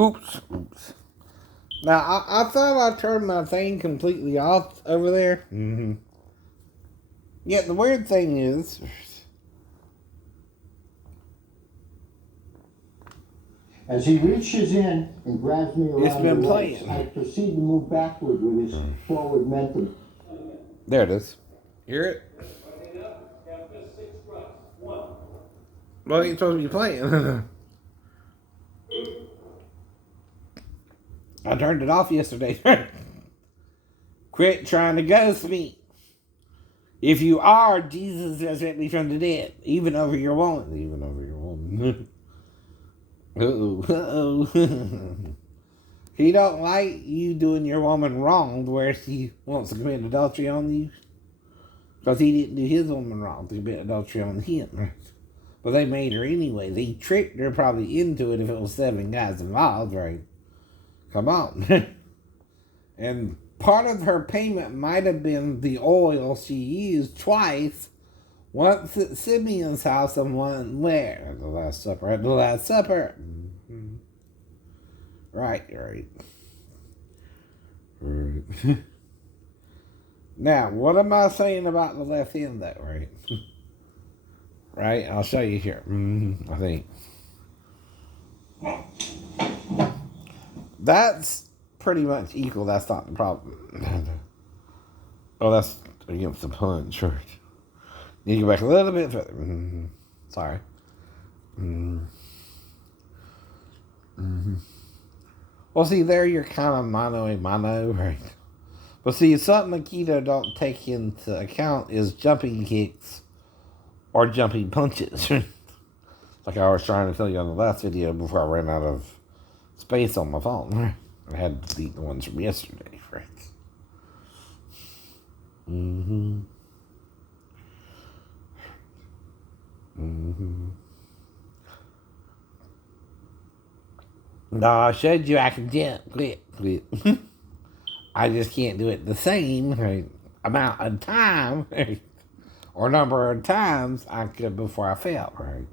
Oops. Oops. Now, I thought I turned my thing completely off over there. Mm-hmm. Yeah, the weird thing is... As he reaches in and grabs me It's around been the legs, playing. I proceed to move backward with his forward momentum. There it is. Hear it? Well, it ain't supposed to be playing. I turned it off yesterday. Quit trying to ghost me. If you are, Jesus resurrected me from the dead. Even over your woman. Even over your woman. Uh-oh. He don't like you doing your woman wrong where she wants to commit adultery on you. Because he didn't do his woman wrong to commit adultery on him. But they made her anyway. They tricked her probably into it if it was 7 guys involved, right? Come on. And part of her payment might have been the oil she used twice. Once at Simeon's house and one where? At the Last Supper. At the Last Supper. Mm-hmm. Right. Now, what am I saying about the left end, though, right? Right? I'll show you here. I think. That's pretty much equal. That's not the problem. Oh, that's against the punch, right? You go back a little bit further. Sorry. Well, see, there you're kind of mano a mano, right? But see, something Akido don't take into account is jumping kicks or jumping punches. Like I was trying to tell you on the last video before I ran out of space on my phone. I had to delete the ones from yesterday, right? No, I showed you I can jump. Quit. I just can't do it the same amount of time or number of times I could before I fell, right?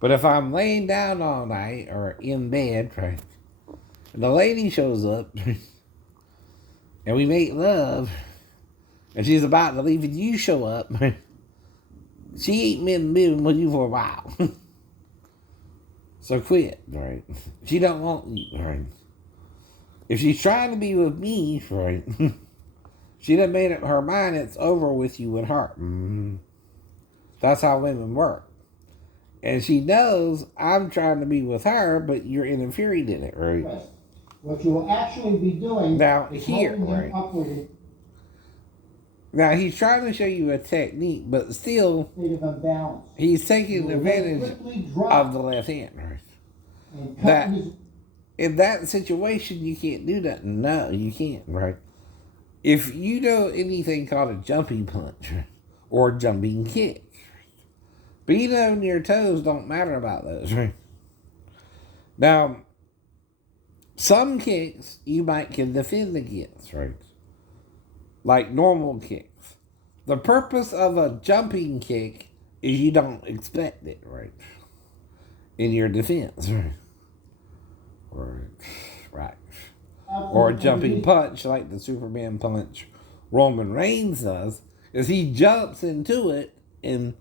But if I'm laying down all night or in bed, right, and the lady shows up and we make love and she's about to leave and you show up, she ain't been living with you for a while. So quit, right? She don't want you, right? If she's trying to be with me, right, she done made up her mind it's over with you and her. That's how women work. And she knows I'm trying to be with her, but you're interfering in it, right? Right. What you will actually be doing now is here, holding right? him upward. Now he's trying to show you a technique, but still, he's taking advantage of the left hand, right? That in that situation you can't do that. No, you can't, right? If you know anything called a jumping punch or jumping kick, being on your toes don't matter about those, right? Now, some kicks you might can defend against, right? Like normal kicks. The purpose of a jumping kick is you don't expect it, right? In your defense, right? Right. Or a jumping punch like the Superman punch Roman Reigns does, is he jumps into it and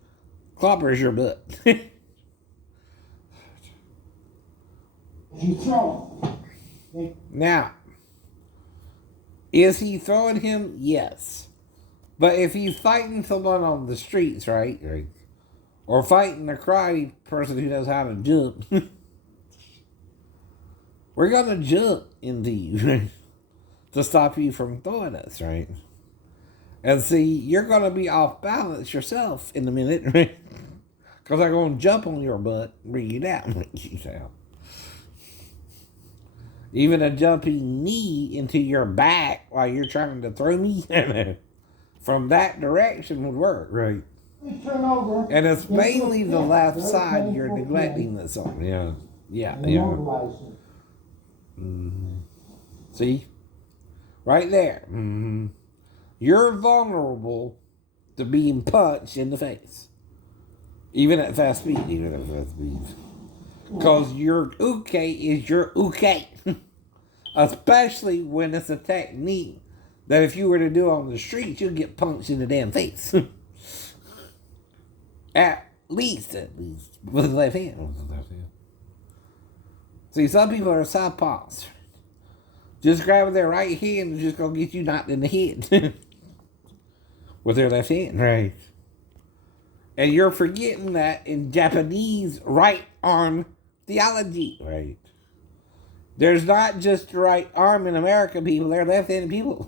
clobbers your butt. Now, is he throwing him? Yes. But if he's fighting someone on the streets, right? Or fighting a karate person who knows how to jump, we're going to jump into you, right? To stop you from throwing us, right? And see, you're going to be off balance yourself in a minute, right? Because I'm going to jump on your butt, bring you down, Even a jumping knee into your back while you're trying to throw me from that direction would work, right? Turn over. And it's mainly the left side you're neglecting this on. Yeah. See? Right there. You're vulnerable to being punched in the face. Even at fast speed. Because your uke is your uke. Especially when it's a technique that if you were to do on the street, you'll get punched in the damn face. At least. With the left hand. See, some people are southpaws. Just grabbing their right hand is just going to get you knocked in the head. With their left hand, right? And you're forgetting that in Japanese right arm theology, right? There's not just the right arm in American people, they're left-handed people.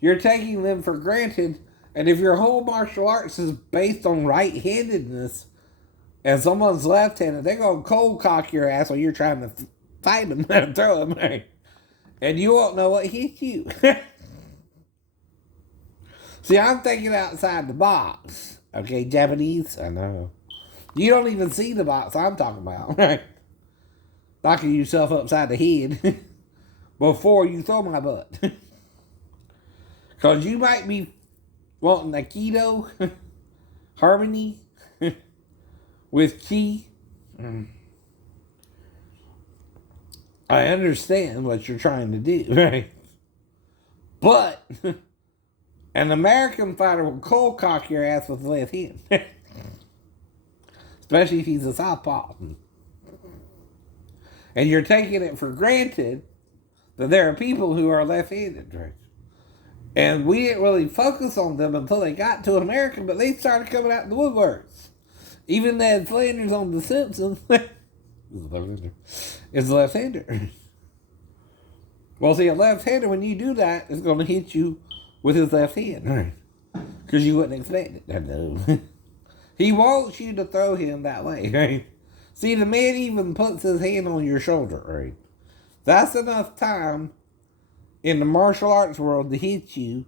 You're taking them for granted, and if your whole martial arts is based on right-handedness, and someone's left-handed, they're going to cold cock your ass while you're trying to fight them and throw them, right? And you won't know what hit you. See, I'm thinking outside the box. Okay, Japanese? I know. You don't even see the box I'm talking about, right? Knocking yourself upside the head before you throw my butt. Because you might be wanting Akido, harmony, with chi. I understand what you're trying to do, right? But an American fighter will cold cock your ass with the left hand. Especially if he's a southpaw. And you're taking it for granted that there are people who are left-handed, right? And we didn't really focus on them until they got to America, but they started coming out in the woodworks. Even Ned Flanders on The Simpsons is a left-hander. Well, see, a left-hander, when you do that, is going to hit you with his left hand, right? Because you wouldn't expect it. I know. He wants you to throw him that way, right? See, the man even puts his hand on your shoulder, right? That's enough time in the martial arts world to hit you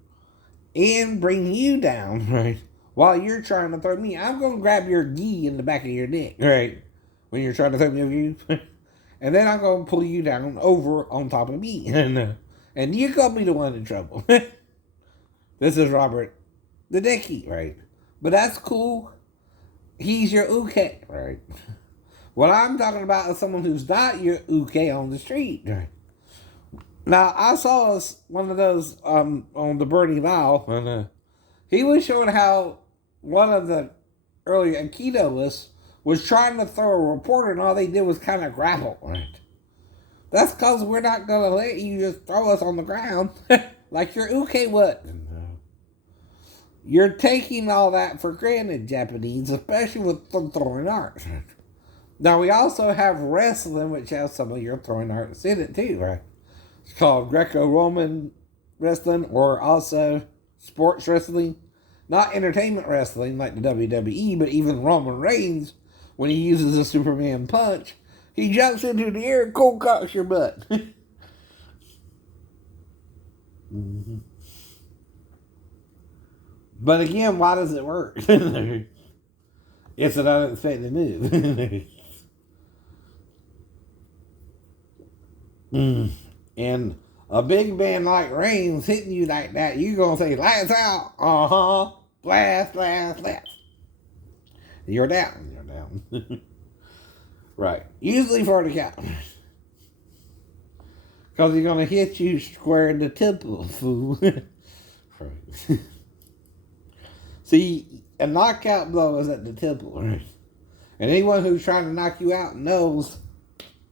and bring you down, right? While you're trying to throw me. I'm going to grab your gi in the back of your neck, right? When you're trying to throw me over you. And then I'm going to pull you down over on top of me. And you're going to be the one in trouble. This is Robert the Dicky, right? But that's cool. He's your uke, right? What I'm talking about is someone who's not your uke on the street, right? Now, I saw one of those on the Bernie Lau, and he was showing how one of the early Akidoists was trying to throw a reporter, and all they did was kind of grapple, right? That's because we're not going to let you just throw us on the ground like your uke would. You're taking all that for granted, Japanese, especially with the throwing arts. Now, we also have wrestling, which has some of your throwing arts in it, too, right? It's called Greco-Roman wrestling, or also sports wrestling. Not entertainment wrestling like the WWE, but even Roman Reigns, when he uses a Superman punch, he jumps into the air and cold cocks your butt. Mm-hmm. But again, why does it work? It's an unexpected move. And a big man like Reigns hitting you like that, you're going to say, lights out. Uh-huh. Blast, blast, blast. You're down. You're down. Right. Usually for the count. Because he's going to hit you square in the temple, fool. Right. See, a knockout blow is at the temple, right? And anyone who's trying to knock you out knows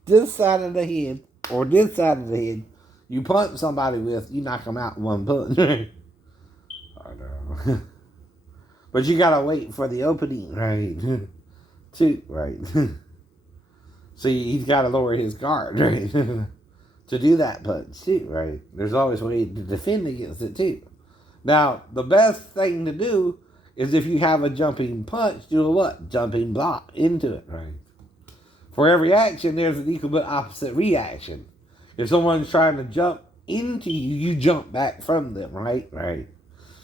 this side of the head, or this side of the head, you punch somebody with, you knock them out in one punch. I know. But you gotta wait for the opening, right? Too, right? See, he's gotta lower his guard, right? To do that punch, too, right? There's always a way to defend against it, too. Now, the best thing to do is if you have a jumping punch, do a what? Jumping block into it, right? For every action, there's an equal but opposite reaction. If someone's trying to jump into you, you jump back from them, right? Right.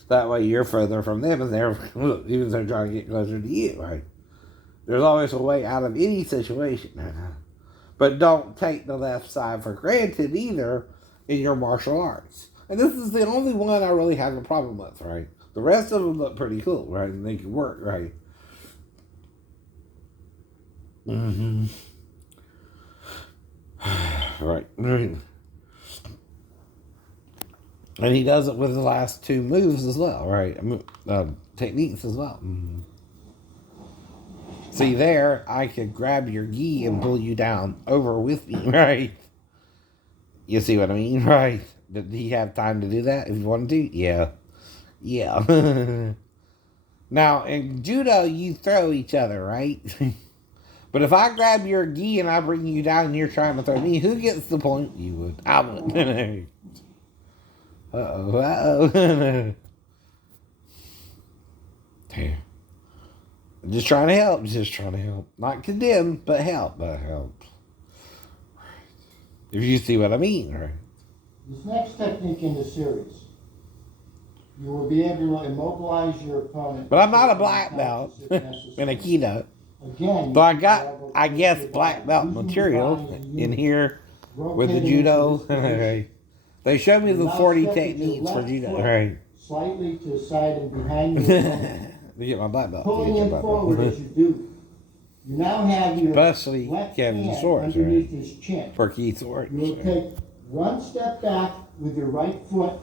That way you're further from them, and they're, even if they're trying to get closer to you, right? There's always a way out of any situation. But don't take the left side for granted either in your martial arts. And this is the only one I really have a problem with, right? The rest of them look pretty cool, right? And they can work, right? Mm-hmm. Right. And he does it with the last two moves as well, right? Techniques as well. Mm-hmm. See there, I could grab your gi and pull you down over with me, right? You see what I mean, right? Did he have time to do that if he wanted to? Yeah. Yeah. Now, in judo, you throw each other, right? But if I grab your gi and I bring you down and you're trying to throw me, who gets the point? You would. I would. Uh-oh. Uh-oh. Damn. Just trying to help. Just trying to help. Not condemn, but help. But help. If you see what I mean, right? This next technique in the series, you will be able to immobilize your opponent. But I'm not a black belt in Akido. Again, so I got, I guess, black belt material in here with the judo. They showed me the 40 techniques for judo. Right. Slightly to the side and behind you. To get my black belt. Pulling him forward as you do. You now have your especially left Kevin hand Swords, underneath right? his chin. For Keith Swords. You will take one step back with your right foot,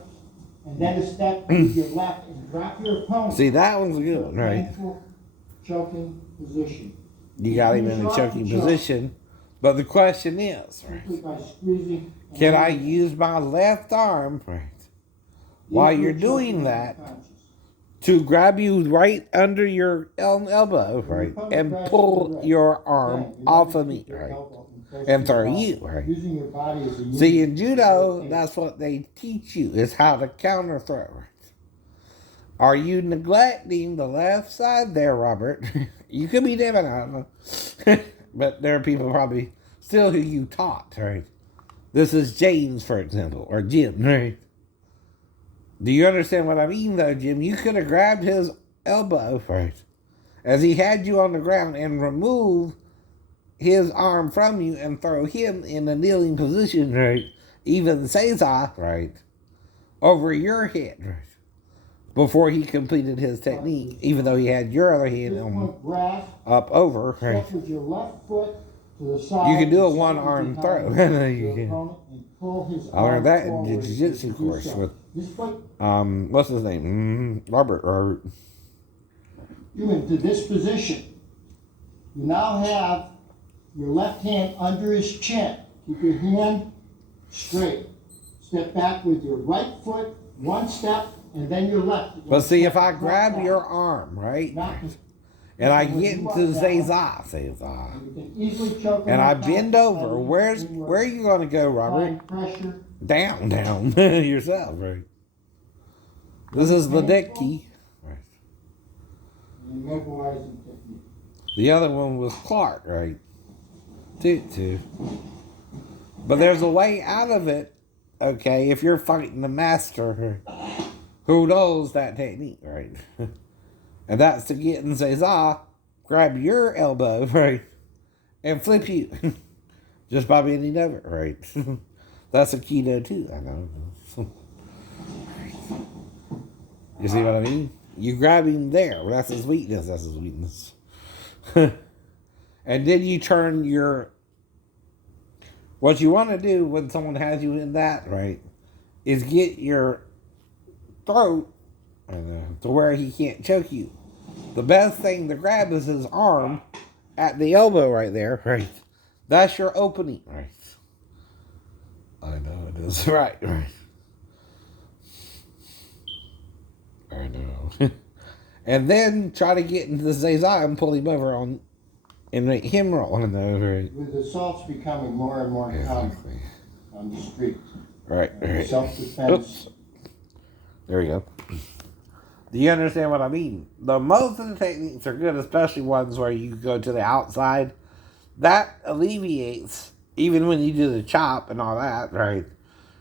and then a step with your left, and drop your opponent. See, that one's a good one, right? Choking position. You got him in a choking position, but the question is, right? Can I use my left arm, right? While you're doing that, to grab you right under your elbow, right, and pull your arm off of me, right, and throw you, right. See, in judo, that's what they teach you, is how to counter throw, right. Are you neglecting the left side there, Robert? You could be different, I don't know. But there are people probably still who you taught, right. This is James, for example, or Jim, right. Do you understand what I mean, though, Jim? You could have grabbed his elbow, right, as he had you on the ground, and remove his arm from you and throw him in a kneeling position, right, even Cesar, right, over your head, right, before he completed his technique, even though he had your other hand up over, right. You can do a one-arm throw. You can. I learned that in the jiu-jitsu course with, what's his name? Robert. You into this position. You now have your left hand under his chin. Keep your hand straight. Step back with your right foot, one step, and then your left. But see, if I grab your arm, right? And I get into Cesar, and I bend over. Where are you going to go, Robert? Down yourself, right? This is the deck key. Right. The other one was Clark, right? Two. But there's a way out of it, okay, if you're fighting the master who knows that technique, right? And that's to get in Cesar, grab your elbow, right, and flip you. Just by bending over, right? That's Akido too, I know. You see what I mean? You grab him there. That's his weakness. And then you turn your... What you want to do when someone has you in that, right, is get your throat to where he can't choke you. The best thing to grab is his arm at the elbow right there, right? That's your opening, right? I know it is. Right. I know. And then try to get into the Cesar and pull him over on, and make him roll on those, right? With assaults becoming more and more common on the street. Right. Self-defense. There we go. Do you understand what I mean? Most of the techniques are good, especially ones where you go to the outside. That alleviates, even when you do the chop and all that, right?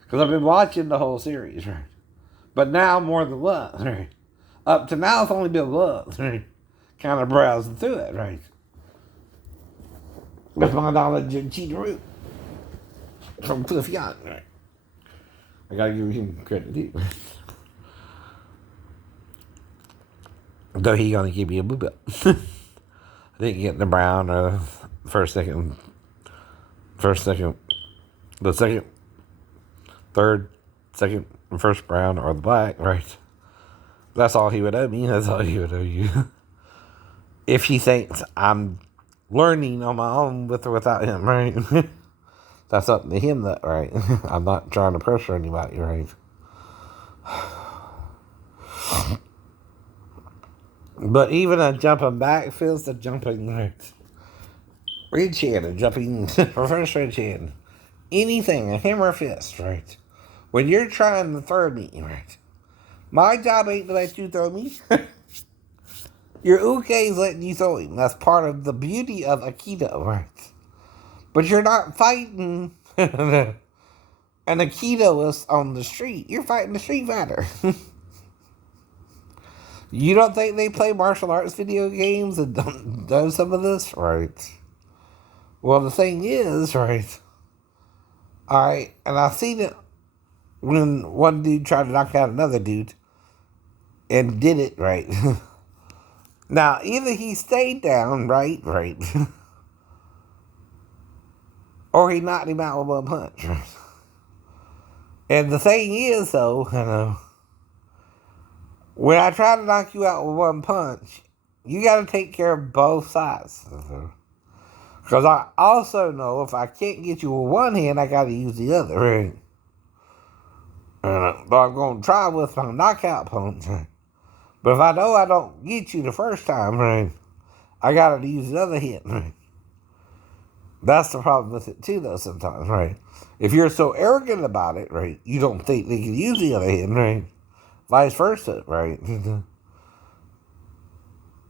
Because I've been watching the whole series, right? But now more than once, right? Up to now, it's only been once, right? Kind of browsing through it, right? With my knowledge of Cheetah Root from Cliff Young, right? I gotta give him credit too. Though he gonna give me a blue belt. I didn't get the brown or First, second, the second, third, second, and first brown or the black, right? That's all he would owe me. That's all he would owe you. If he thinks I'm learning on my own with or without him, right? That's up to him, that right? I'm not trying to pressure anybody, right? But even a jumping back feels the jumping right. Red hand and jumping reverse red hand. Anything, a hammer or fist, right? When you're trying to throw me, right? My job ain't to let you throw me. Your uke is letting you throw him. That's part of the beauty of Akido, right? But you're not fighting an Akidoist on the street. You're fighting a street fighter. You don't think they play martial arts video games and done some of this? Right. Well, the thing is, right, alright, and I've seen it when one dude tried to knock out another dude and did it right. Now, either he stayed down, right, or he knocked him out with one punch. And the thing is, though, you know, when I try to knock you out with one punch, you got to take care of both sides. Because I also know if I can't get you with one hand, I got to use the other, right? But I'm going to try with my knockout punch. But if I know I don't get you the first time, right, I got to use the other hand, right? That's the problem with it, too, though, sometimes, right? If you're so arrogant about it, right, you don't think they can use the other hand, right? Vice versa, right?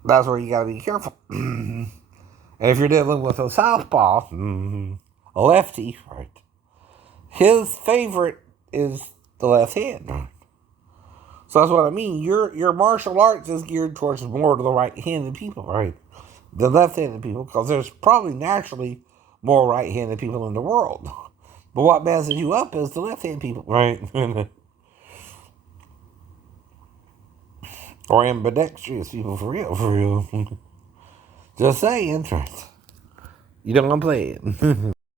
That's where you got to be careful. And if you're dealing with a southpaw, a lefty, right, his favorite is the left hand, right? So that's what I mean. Your martial arts is geared towards more to the right-handed people, right, than left-handed people, because there's probably naturally more right-handed people in the world. But what messes you up is the left-handed people, right? Or ambidextrous people, for real. Just saying. You don't want to play it.